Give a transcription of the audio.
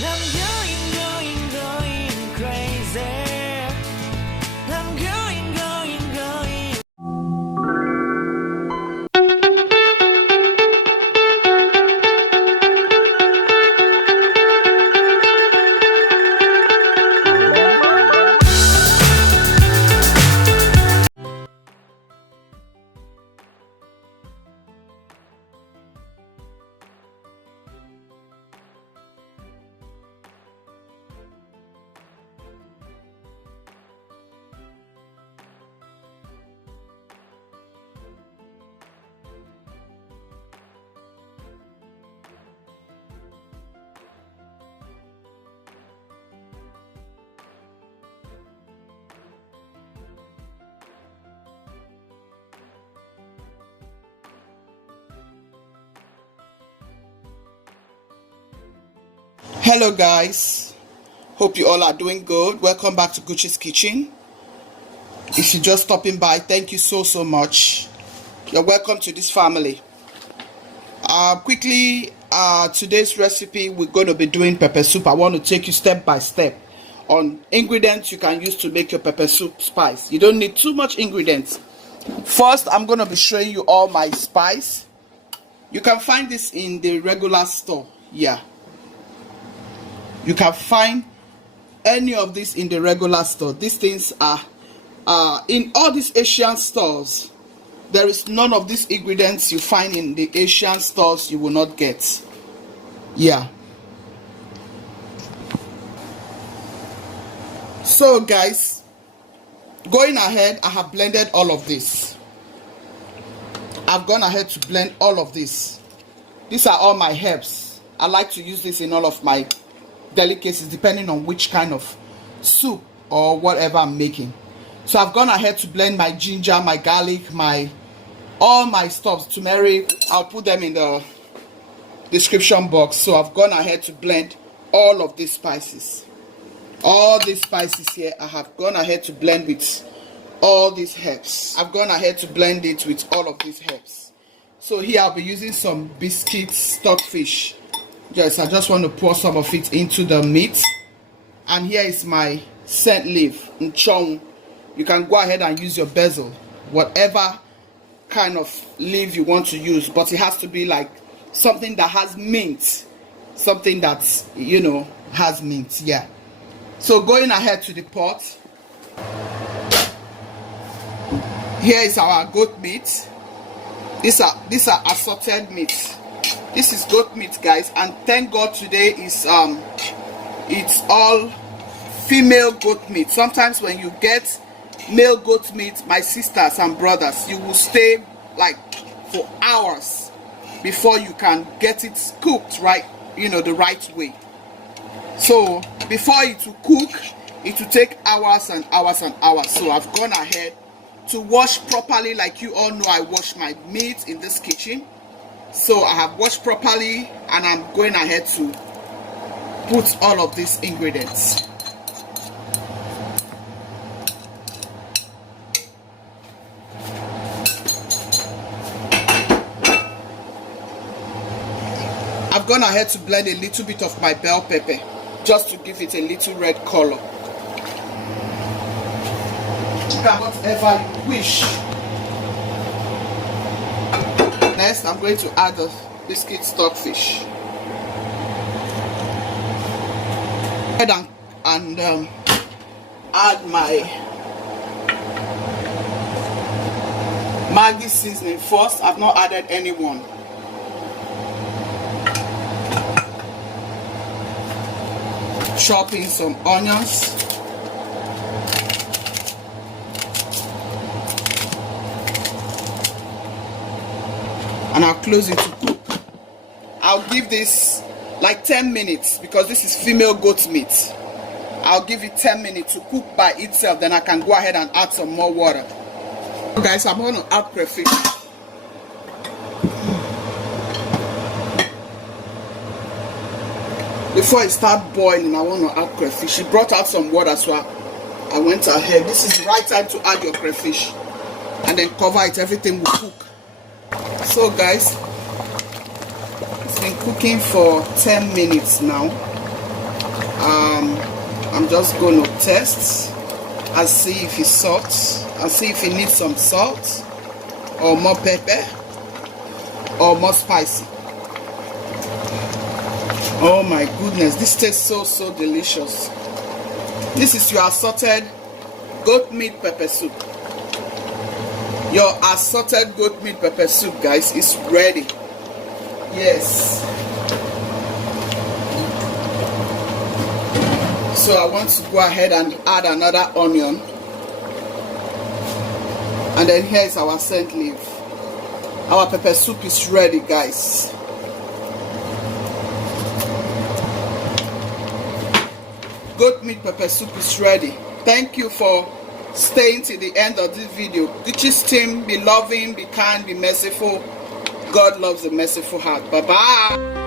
I'm going crazy. I'm going. Hello guys, hope you all are doing good. Welcome back to Gucci's Kitchen. If you're just stopping by, thank you so much. You're welcome to this family. Quickly, today's recipe, we're going to be doing pepper soup. I want to take you step by step on ingredients you can use to make your pepper soup spice. You don't need too much ingredients. First, I'm going to be showing you all my spice. You can find this in the regular store. Yeah, you can find any of this in the regular store. These things are in all these Asian stores. There is none of these ingredients you find in the Asian stores you will not get. Yeah. So guys, going ahead, I have blended all of this. I've gone ahead to blend all of this. These are all my herbs. I like to use this in all of my delicacies depending on which kind of soup or whatever I'm making. So I've gone ahead to blend my ginger, my garlic, all my stuff, turmeric. I'll put them in the description box. So I've gone ahead to blend all of these spices. All these spices here, I have gone ahead to blend with all these herbs. I've gone ahead to blend it with all of these herbs. So here I'll be using some biscuits, stockfish. Yes, I just want to pour some of it into the meat. And here is my Scentleaf, Nchanw. You can go ahead and use your basil, whatever kind of leaf you want to use, but it has to be like something that has mint, something that, you know, has mint. Yeah. So going ahead to the pot, here is our goat meat. These are assorted meats. This is goat meat, guys, and thank God today is it's all female goat meat. Sometimes when you get male goat meat, my sisters and brothers, you will stay like for hours before you can get it cooked right, you know, the right way. So before it will cook, it will take hours and hours and hours. So I've gone ahead to wash properly. Like you all know, I wash my meat in this kitchen. So I have washed properly, and I'm going ahead to put all of these ingredients. I've gone ahead to blend a little bit of my bell pepper just to give it a little red color. You can whatever you wish. Next, I'm going to add the biscuit stockfish. And add my Maggi seasoning first. I've not added anyone. Chop in some onions. And I'll close it to cook. I'll give this like 10 minutes because this is female goat meat. I'll give it 10 minutes to cook by itself, then I can go ahead and add some more water. So guys, I'm going to add crayfish. Before it starts boiling, I want to add crayfish. She brought out some water, so I went ahead. This is the right time to add your crayfish. And then cover it, everything will cook. So guys, it's been cooking for 10 minutes now. I'm just going to test and see if it's salt, and see if it needs some salt or more pepper or more spicy. Oh my goodness, this tastes so delicious. This is your assorted goat meat pepper soup. Your assorted goat meat pepper soup, guys, is ready. Yes. So I want to go ahead and add another onion. And then here is our scent leaf. Our pepper soup is ready, guys. Goat meat pepper soup is ready. Thank you for staying till the end of this video. Gucci's team, be loving, be kind, be merciful. God loves a merciful heart. Bye-bye.